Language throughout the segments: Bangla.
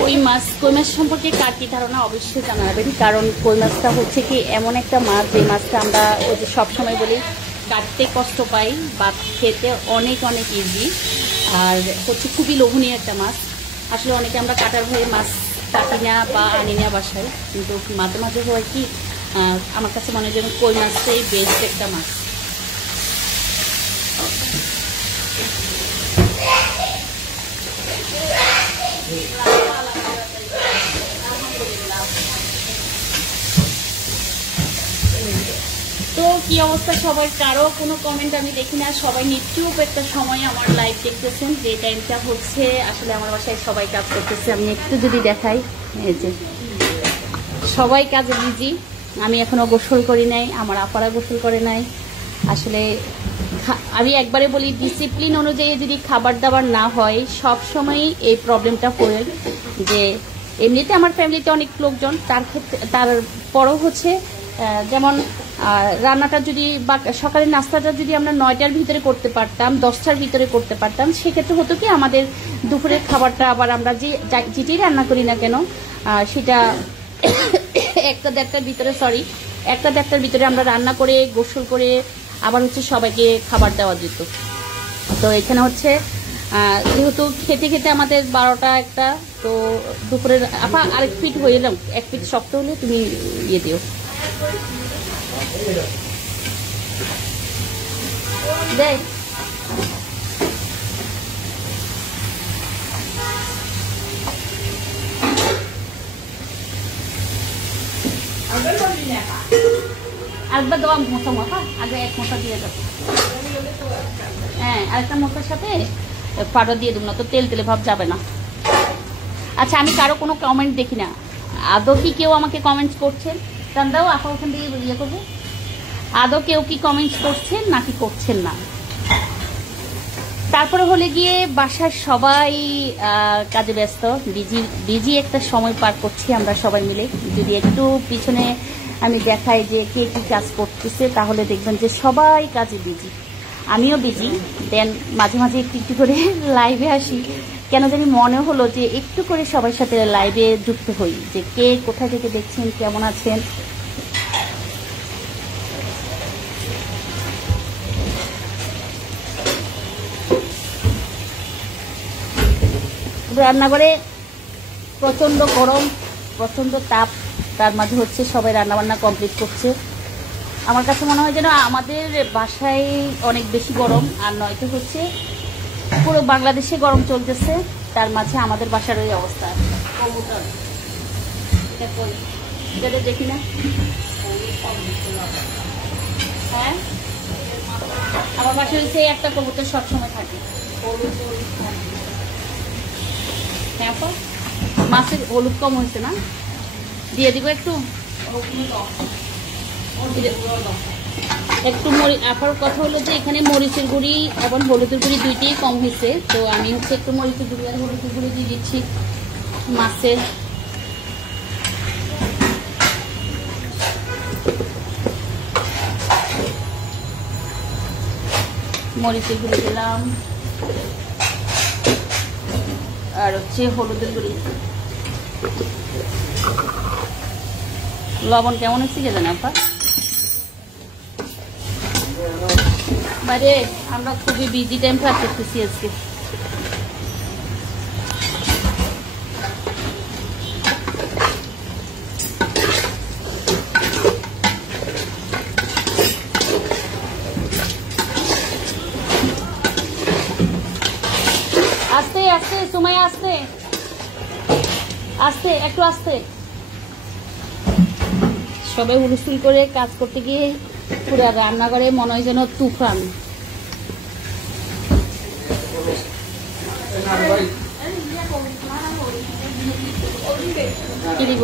কই মাছ সম্পর্কে কার কি ধারণা অবশ্যই জানাবেন, কারণ কই মাছটা হচ্ছে কি এমন একটা মাছ যে মাছটা আমরা ওই যে সবসময় বলি কাটতে কষ্ট পাই বা খেতে অনেক অনেক ইজি, আর হচ্ছে খুবই লোভনীয় একটা মাছ। আসলে অনেকে আমরা কাটার ভয়ে মাছ কাটি না বা আনি না বাসায়, কিন্তু মাঝে মাঝে হয় কি আমার কাছে মনে হয় যেন কই মাছটাই বেস্ট একটা মাছ। তো কি অবস্থা সবাই? কারো কোনো কমেন্ট আমি দেখি না, সবাই নিশ্চুপ একটা সময় আমার লাইভ দেখতেছেন। যে টাইমটা হচ্ছে আসলে আমার বাসায় সবাই কাজ করতেছে। আমি একটু যদি দেখাই, এই যে সবাই কাজে বিজি। আমি এখনো গোসল করি নাই, আমার আপারা গোসল করে নাই। আসলে আমি একবারে বলি ডিসিপ্লিন অনুযায়ী যদি খাবার দাবার না হয় সব সময় এই প্রবলেমটা হয়। যে এমনিতে আমার ফ্যামিলিতে অনেক লোকজন, তার ক্ষেত্রে তারপরও হচ্ছে যেমন রান্নাটা যদি বা সকালের নাস্তাটা যদি আমরা 9টার ভিতরে করতে পারতাম, 10টার ভিতরে করতে পারতাম, সেক্ষেত্রে হতো কি আমাদের দুপুরের খাবারটা আবার আমরা যেটাই রান্না করি না কেন সেটা 1-1:30 ভিতরে আমরা রান্না করে গোসল করে আবার হচ্ছে সবাইকে খাবার দেওয়া যেত। তো এখানে হচ্ছে যেহেতু খেতে খেতে আমাদের 12টা 1টা, তো দুপুরের আপা আরেক ফিট হয়ে এলাম, 1 ফিট শক্ত হলে তুমি ইয়ে দিও দেখ। আরেকবার দেওয়া মশা মাথা, আগে 1 মশা দিয়ে যাবো। হ্যাঁ, আরেকটা মশার সাথে পাউডার দিয়ে দেবো, না তো তেল তেলে ভাব যাবে না। আচ্ছা, আমি কারো কোনো কমেন্ট দেখি না। আদৌ কি কেউ আমাকে কমেন্টস করছেন? দাও আপা ওখান থেকে ইয়ে করবো। আদৌ কেউ কি কমেন্টস করছেন নাকি করছেন না? তারপরে হলে গিয়ে বাসার সবাই কাজে ব্যস্ত, বিজি একটা সময় পার করছি আমরা সবাই মিলে। যদি একটু পিছনে আমি দেখাই যে কে কি কাজ করতেছে, তাহলে দেখবেন যে সবাই কাজে বিজি, আমিও বিজি। দেন মাঝে মাঝে একটু করে লাইভে আসি, কেন জানি মনে হলো যে একটু করে সবার সাথে লাইভে যুক্ত হই, যে কে কোথা থেকে দেখছেন, কেমন আছেন। রান্নাঘরে প্রচন্ড গরম, প্রচন্ড তাপ, তার মাঝে হচ্ছে সবাই রান্নাবান্না কমপ্লিট করছে। আমার কাছে মনে হয় যেন আমাদের বাসায় অনেক বেশি গরম, আর নয়তো হচ্ছে পুরো বাংলাদেশে গরম চলতেছে, তার মাঝে আমাদের বাসার ওই অবস্থা। এটা দেখি না, হ্যাঁ আমার বাসায় হচ্ছে একটা কবুতর সবসময় থাকে। হ্যাঁ, মাছের হলুদ কম হয়েছে না, দিয়ে দিব একটু আপার কথা হলো যে এখানে মরিচের গুঁড়ি এবং হলুদের গুঁড়ি দুইটাই কম হয়েছে, তো আমি হচ্ছে একটু মরিচের গুঁড়ি আর হলুদের গুঁড়ি দিয়ে দিচ্ছি মাছের। মরিচের গুঁড়ি দিলাম আর হচ্ছে হলুদের গুঁড়ি। লবণ কেমন হচ্ছে কে জানে আপা? বাইরে আমরা খুবই বিজি টাইম পার করতেছি আজকে। আস্তে আস্তে সময়, আস্তে আস্তে, একটু আস্তে। সবাই হুলস্থুল করে কাজ করতে গিয়ে পুরা রান্নাঘরে মনে হয় যেন তুফান। কি দিব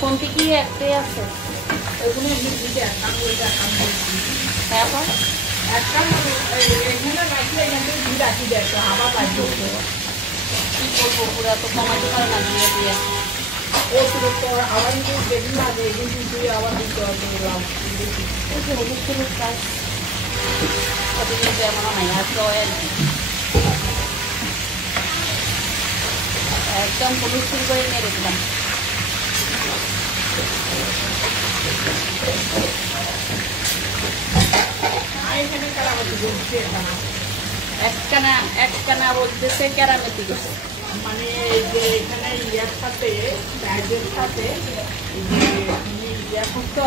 কোনটি কি একটাই আছে? কি করবো পুরা তো কমাতে পারে না দিয়ে দিয়ে একদম হলুদ শুরু করে মেরে দিলাম। একখানা বলতেছে কেরামেতি করছে, মানে যে এখানে ইয়ার সাথে ব্যাগের সাথে ইয়া করতো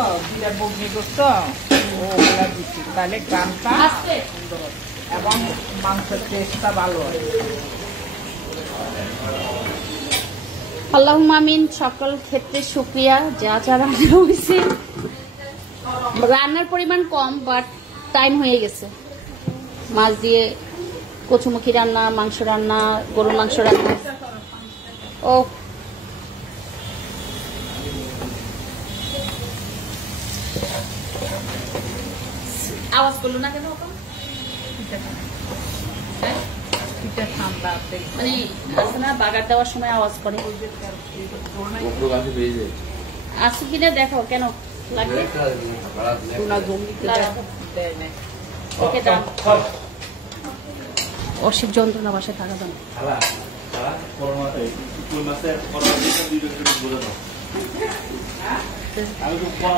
বগ্নি করতো ওগুলা দিচ্ছি, তাহলে গ্রামটা সুন্দর হবে এবং মাংসের টেস্টটা ভালো হয়। আল্লাহুম্মা আমিন। সকল ক্ষেত্রে শুকরিয়া। যা যা রান্না হয়েছে, রান্নার পরিমাণ কম বাট টাইম হয়ে গেছে। মাছ দিয়ে কচুমুখী রান্না, মাংস রান্না, গরুর মাংস রান্না। ও আওয়াজ করলো না কেন? মানে আছে না বাগার দেওয়ার সময় আওয়াজ করে, আছে কিনা দেখো। কেন লাগবে? অসিক যন্ত্রণা বাসায় থাকা যাবে।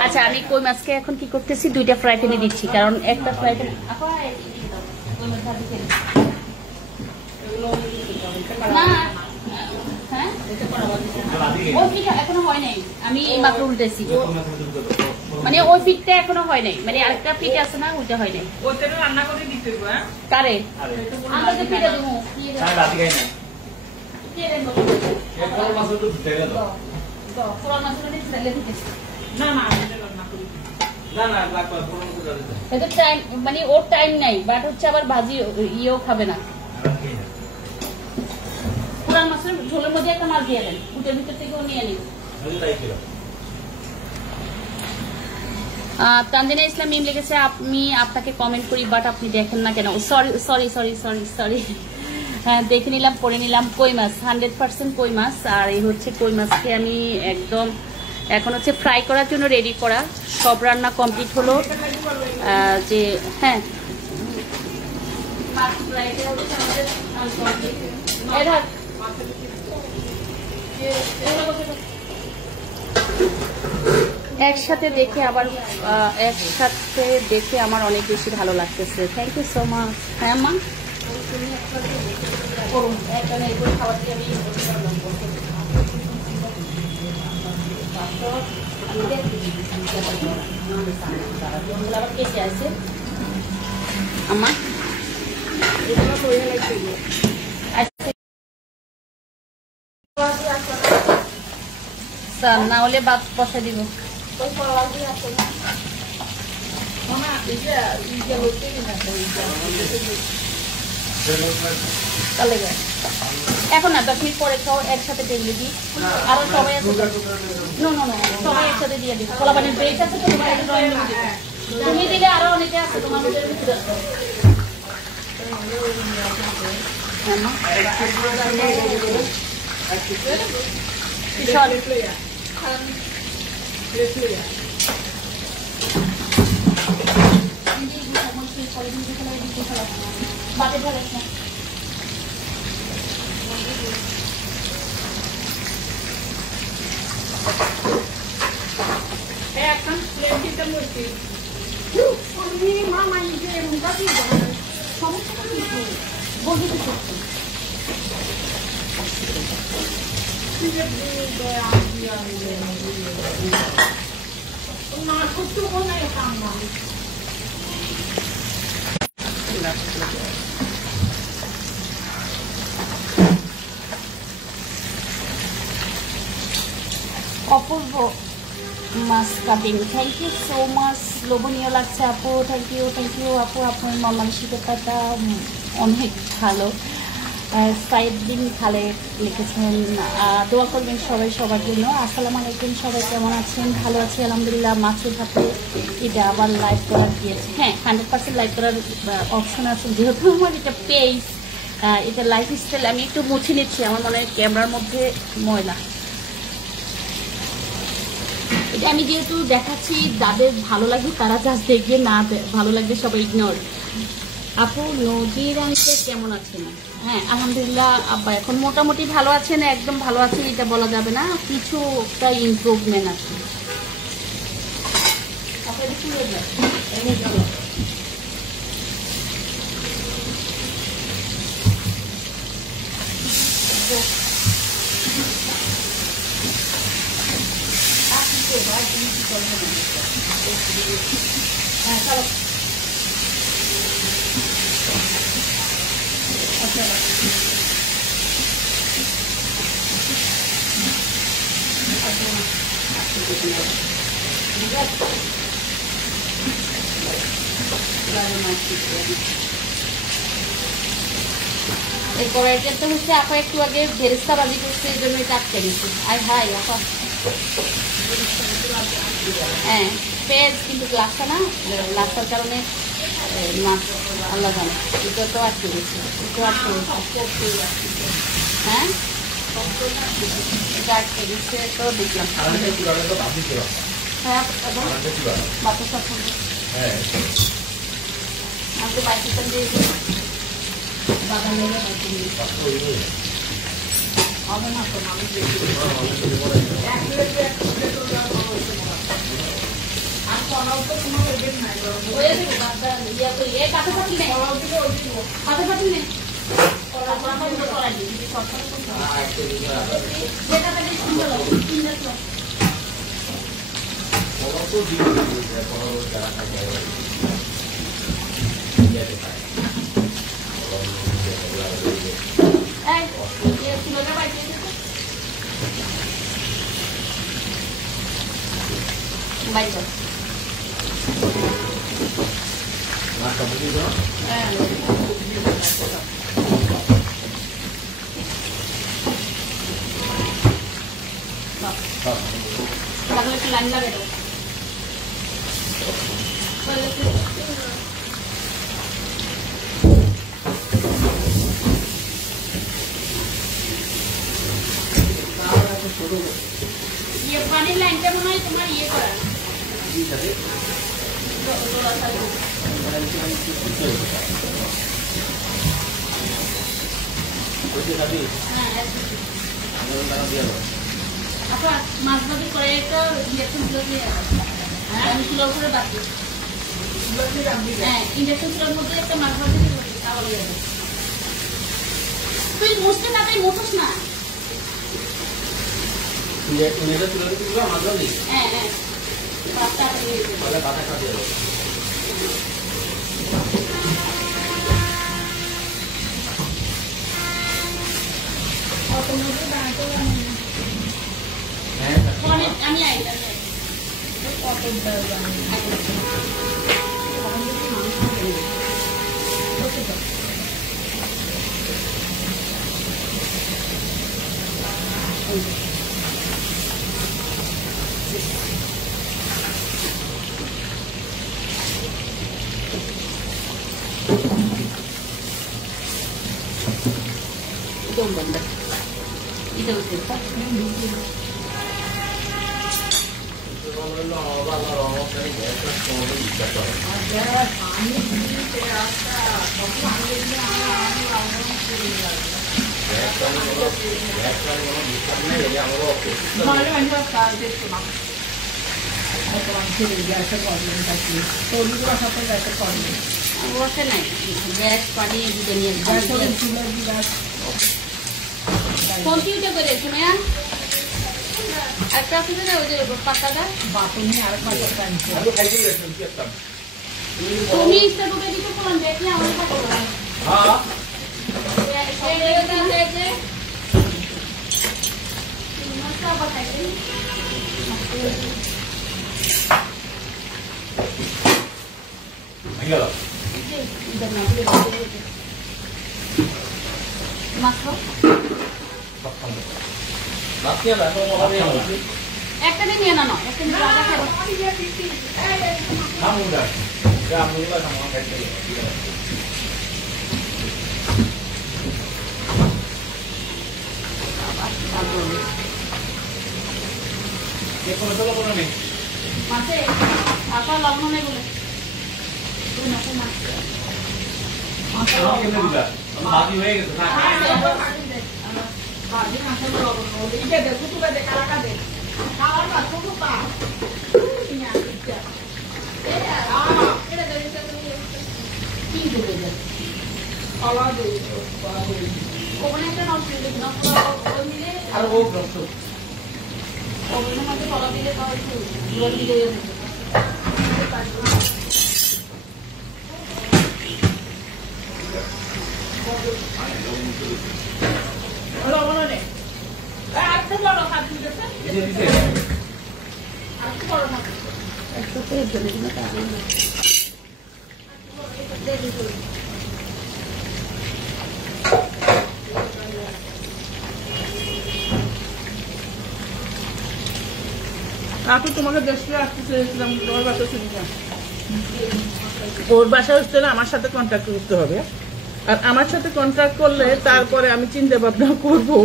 আচ্ছা, আমি কই মাছকে এখন কি করতেছি, দুইটা ফ্রাই প্যানে দিচ্ছি, কারণ একটা ফ্রাই প্যান এখনো হয় নাই। আমি মাত্র উল্টেছি, মানে ওই ফিটটা এখনো হয় নাই, মানে আরেকটা ফিট আছে না, ওইটা হয় নাই। কারে আমরা তো ফিটে দেবো মানে ওর টাইম নাই, বাট হচ্ছে আবার ভাজি ইয়েও খাবে না। পুরান মাছের ঝোলের মধ্যে একটা মাছ দিয়ে দেন, উটের ভিতর থেকেও নিয়ে নিন। তানজিনা ইসলাম মিম লিখেছে, আমি আপনাকে কমেন্ট করি বাট আপনি দেখেন না কেন? Sorry sorry sorry sorry sorry. হ্যাঁ, দেখে নিলাম, পরে নিলাম। কই মাছ 100% কই মাছ। আর এই হচ্ছে কই মাছকে আমি একদম এখন হচ্ছে ফ্রাই করার জন্য রেডি করা। সব রান্না কমপ্লিট হলো। যে হ্যাঁ, একসাথে দেখে আবার একসাথে দেখে আমার অনেক বেশি ভালো লাগতেছে। Thank you so much. হ্যাঁ মা, কেসে আছে আমার না হলে ভাত বসা দিব। এখন না 10 মিনিট পরে খাও, একসাথে টেবিলে দিই। আরো সবাই আছে, সবাই একসাথে দিয়ে দিই। কলাবানের ব্রেক আছে তো, তুমি দিলে আরো অনেকে আছে তোমার মধ্যে। বাটে ফেলে না এখন প্লেট দিতে বলছি। মামা নিজে মুখা দিয়ে সমস্যা কিছু বলতে করছি। অপূর্ব মাছ cutting, thank you so much. লোভনীয় লাগছে আপু, থ্যাংক ইউ আপু। আপনার মানসিকতাটা অনেক ভালো। সাইদিন খালেক লিখেছেন, দোয়া করবেন সবাই সবার জন্য। আসসালামু আলাইকুম, সবাই কেমন আছেন? ভালো আছি আলহামদুলিল্লাহ। মাছের ভাতে এটা আবার লাইভ করার দিয়েছে। হ্যাঁ, 100% লাইভ করার অপশন আছে, যেহেতু আমার এটা পেজ, এটা লাইফ স্টাইল। আমি একটু মুছে নিচ্ছি, আমার মনে হয় ক্যামেরার মধ্যে ময়লা। এটা আমি যেহেতু দেখাচ্ছি, যাদের ভালো লাগে তারা জাস্ট দেখবে, না ভালো লাগবে সবাই ইগনোর। আপু নদীর অংশে কেমন আছেন? হ্যাঁ আলহামদুলিল্লাহ আব্বা এখন মোটামুটি ভালো আছেন, একদম ভালো আছেন এটা বলা যাবে না, কিছুটা ইমপ্রুভমেন্ট আছে। হ্যাঁ চলো। এরপর এটা তো হচ্ছে আপা একটু আগে বেরেস্তা বাজি করছে, এই জন্য এটা আটকে দিচ্ছি। আর হাই আপা, হ্যাঁ পেঁয়াজ কিন্তু গ্লাসটা না, গ্লাসটার কারণে মাছ আল্লাহ জানে এটা তো আটকে দিচ্ছি, এটা আটকে দিচ্ছি। হ্যাঁ এটা আটকে দিচ্ছে তো দেখলাম। হ্যাঁ বাচ্চা সব আমাকে পাকিস্তান দিয়ে বাগান নিয়ে হবে না তো মানুষ বাইরে তাহলে একটু লাইন লাগে তো ये पानी लाइनটা মনে হয় তোমার ইয়ে করা আচ্ছা মাছ ভাজি করে একটা ইন্ডাকশন চুলা দিয়ে আমি চুলার উপরে বাকি হ্যাঁ ইন্ডাকশন চুলার মধ্যে একটা মাছ ভাজি তাহলে তুই মুছতে না তাই মুছোস না হ্যাঁ হ্যাঁ পাতা দিয়ে আমি Dom benda. Itu betul tak? Computer করে শুনে একটা আছে না ওই যে পাতাটা বাটনে আর পাতা টানছে আমি খাইতে গেছিলাম কি একটা তুমি ইস্তা ঢুকে দিতে বললাম দেখলে আমার একটা দিন নিয়ে না একটা দিন রাজা খাবো মাছে আপনার লবণ নেই বলে আপু তোমাকে দেশে আসতে চেয়েছিলাম, তোমার বাসা শুনছিলাম। ওর বাসা হচ্ছে না, আমার সাথে কন্ট্যাক্ট করতে হবে। আর আমার সাথে কন্ট্যাক্ট করলে তারপরে আমি চিন্তা ভাবনা করবো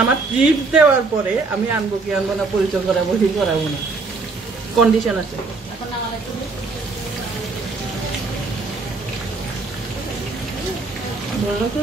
আমার ট্রিপ দেওয়ার পরে আমি আনবো কি আনবো না, পরিচয় করাবো কি করাবো না, কন্ডিশন আছে। বলো তো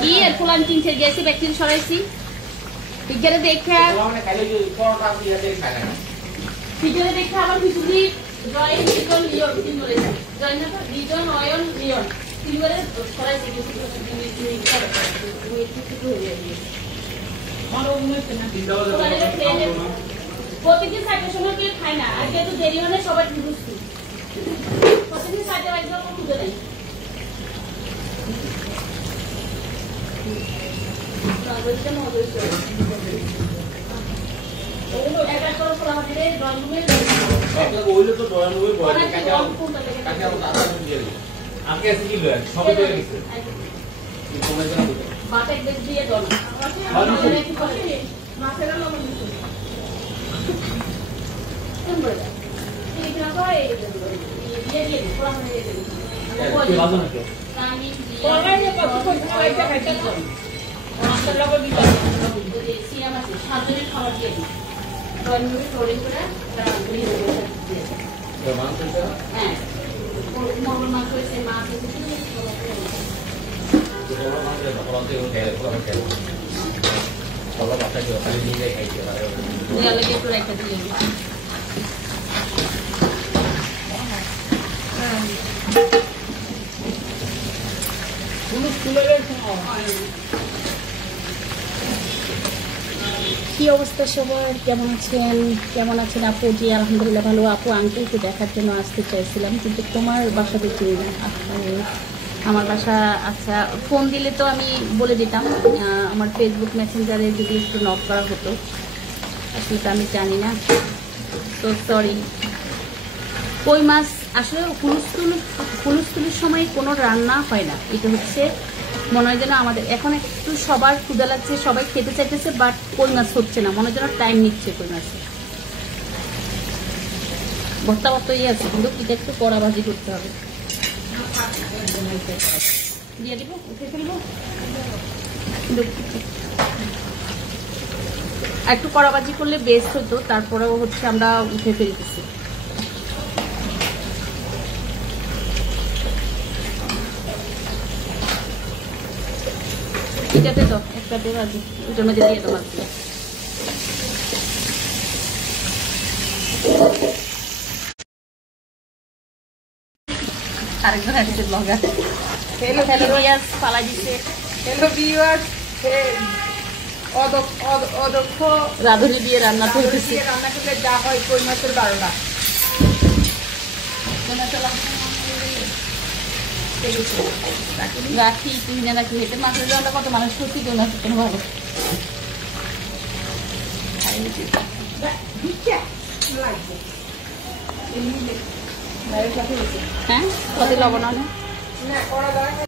কি এর ফুলান চিনছে গেছি ব্যাকটেরিয়া সরাইছি ফিগারে দেখে আবার কিছুদিন জয়েন লিজন লিওন তিন বলেছে জয়েন না লিজন অয়ন লিওন তিনবারে সরাইছি কিছু প্রতিদিন সাইটের সময় কেউ খায় না, আর যেহেতু দেরি হলে সবাই বুঝছি প্রতিদিন সাইটে একদম খুঁজে দেয়। খাবার দিয়ে দিই হ্যাঁ মঙ্গল মাছ হয়েছে, মাছ কি অবস্থা সবার, কেমন আছেন আপু? জি আলহামদুলিল্লাহ ভালো। আপু আঙ্কেলকে দেখার জন্য আসতে চাইছিলাম, কিন্তু তোমার বাসা দেখি আমার বাসা। আচ্ছা, ফোন দিলে তো আমি বলে দিতাম, আমার ফেসবুক মেসেঞ্জারে যদি একটু নক করা হতো, আসলে তো আমি জানি না, তো সরি। কই মাছ আসলে হুলুস্থুলির সময় কোনো রান্না হয় না, এটা হচ্ছে মনে হয় যেন আমাদের এখন একটু সবার ক্ষুধা লাগছে, সবাই খেতে চাইতেছে, বাট কই মাছ হচ্ছে না, মনে হয় যেন টাইম নিচ্ছে কই মাছে। ভর্তা ভর্তাই আছে, কিন্তু এটা একটু কড়া ভাজি করতে হবে। দিয়ে দিব, উঠে ফেলবো, একটু কড়া ভাজি করলে বেস্ট হতো, তারপরেও হচ্ছে আমরা উঠে ফেলতেছি। এটাতে তো একটা ভাজি, ওটার মধ্যে দিয়ে দেবো। আরেকজন আসছে ব্লগার। হ্যালো হ্যালো রিয়াজ পালা দিচ্ছে। হ্যালো ভিউয়ার্স, অদক্ষ রাঁধুনি দিয়ে রান্না করতেছি। রান্না করলে যা হয় কই মাছের 12টা। রাখি তুই না রাখি হেঁটে মাছের জলটা কত মানুষ করছি কেউ না কেন ভালো। হ্যাঁ কত লবণ আনে? না করা যায়